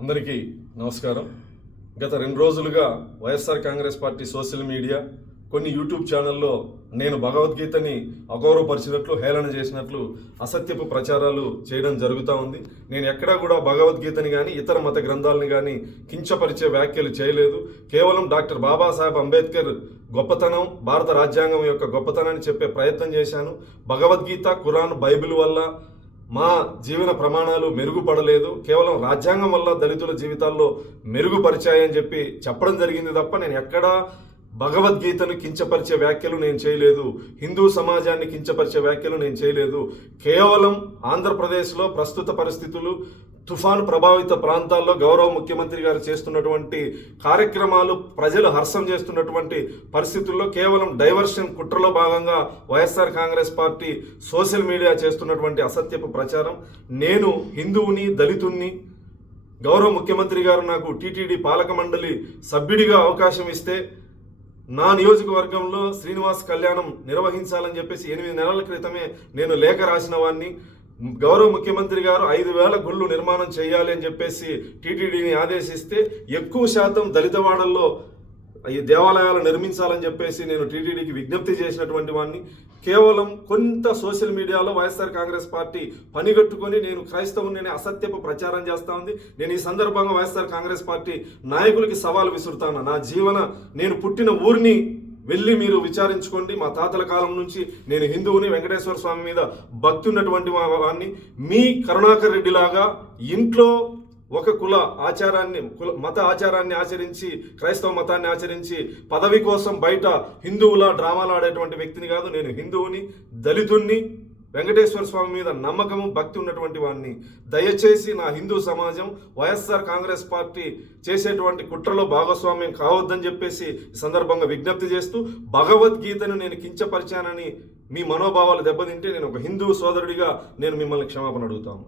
అందరికీ నమస్కారం. గత 2 రోజులుగా YSR Congress party social media కొన్ని యూట్యూబ్ ఛానల్లో నేను భగవద్గీతని అగౌరవపరిచినట్లు, హేళన చేసినట్లు అసత్యపు ప్రచారాలు చేయడం జరుగుతూ ఉంది. నేను ఎక్కడా కూడా భగవద్గీతని కానీ ఇతర మత గ్రంథాలని కానీ కించపరిచే వ్యాఖ్యలు చేయలేదు. కేవలం డాక్టర్ బాబాసాహెబ్ అంబేద్కర్ గొప్పతనం, భారత రాజ్యాంగం యొక్క గొప్పతనాన్ని చెప్పే ప్రయత్నం చేశాను. భగవద్గీత, ఖురాన్, బైబిల్ వల్ల మా జీవన ప్రమాణాలు మెరుగుపడలేదు, కేవలం రాజ్యాంగం వల్ల దళితుల జీవితాల్లో మెరుగుపరిచాయని చెప్పి చెప్పడం జరిగింది తప్ప నేను ఎక్కడా భగవద్గీతను కించపరిచే వ్యాఖ్యలు నేను చేయలేదు. హిందూ సమాజాన్ని కించపరిచే వ్యాఖ్యలు నేను చేయలేదు. కేవలం ఆంధ్రప్రదేశ్లో ప్రస్తుత పరిస్థితులు, తుఫాను ప్రభావిత ప్రాంతాల్లో గౌరవ ముఖ్యమంత్రి గారు చేస్తున్నటువంటి కార్యక్రమాలు, ప్రజలు హర్షం చేస్తున్నటువంటి పరిస్థితుల్లో కేవలం డైవర్షన్ కుట్రలో భాగంగా YSR Congress party social media చేస్తున్నటువంటి అసత్యపు ప్రచారం. నేను హిందువుని, దళితుణ్ణి. గౌరవ ముఖ్యమంత్రి గారు నాకు టీటీడీ పాలక మండలి సభ్యుడిగా అవకాశం ఇస్తే నా నియోజకవర్గంలో శ్రీనివాస్ కళ్యాణం నిర్వహించాలని చెప్పేసి 8 నెలల క్రితమే నేను లేఖ రాసిన వాడిని. గౌరవ ముఖ్యమంత్రి గారు 5,000 గుళ్ళు నిర్మాణం చేయాలి అని చెప్పేసి టీటీడీని ఆదేశిస్తే ఎక్కువ శాతం దళితవాడల్లో ఈ దేవాలయాలు నిర్మించాలని చెప్పేసి నేను టీటీడీకి విజ్ఞప్తి చేసినటువంటి వాడిని. కేవలం కొంత సోషల్ మీడియాలో వైఎస్ఆర్ కాంగ్రెస్ పార్టీ పనిగట్టుకొని నేను క్రైస్తవుని అసత్యపు ప్రచారం చేస్తా ఉంది. నేను ఈ సందర్భంగా వైఎస్ఆర్ కాంగ్రెస్ పార్టీ నాయకులకి సవాల్ విసురుతాను. నేను పుట్టిన ఊరిని వెళ్ళి మీరు విచారించుకోండి. మా తాతల కాలం నుంచి నేను హిందువుని, వెంకటేశ్వర స్వామి మీద భక్తి ఉన్నటువంటి వాడిని. మీ కరుణాకర్ రెడ్డి లాగా ఇంట్లో ఒక మత ఆచారాన్ని ఆచరించి, క్రైస్తవ మతాన్ని ఆచరించి పదవి కోసం బయట హిందువుల డ్రామాలు ఆడేటువంటి వ్యక్తిని కాదు. నేను హిందువుని, దళితుణ్ణి, వెంకటేశ్వర స్వామి మీద నమ్మకము, భక్తి ఉన్నటువంటి వాడిని. దయచేసి నా హిందూ సమాజం వైఎస్ఆర్ కాంగ్రెస్ పార్టీ చేసేటువంటి కుట్రలో భాగస్వామ్యం కావద్దని చెప్పేసి ఈ సందర్భంగా విజ్ఞప్తి చేస్తూ, భగవద్గీతను నేను కించపరిచానని మీ మనోభావాలు దెబ్బతింటే నేను ఒక హిందూ సోదరుడిగా నేను మిమ్మల్ని క్షమాపణ అడుగుతాను.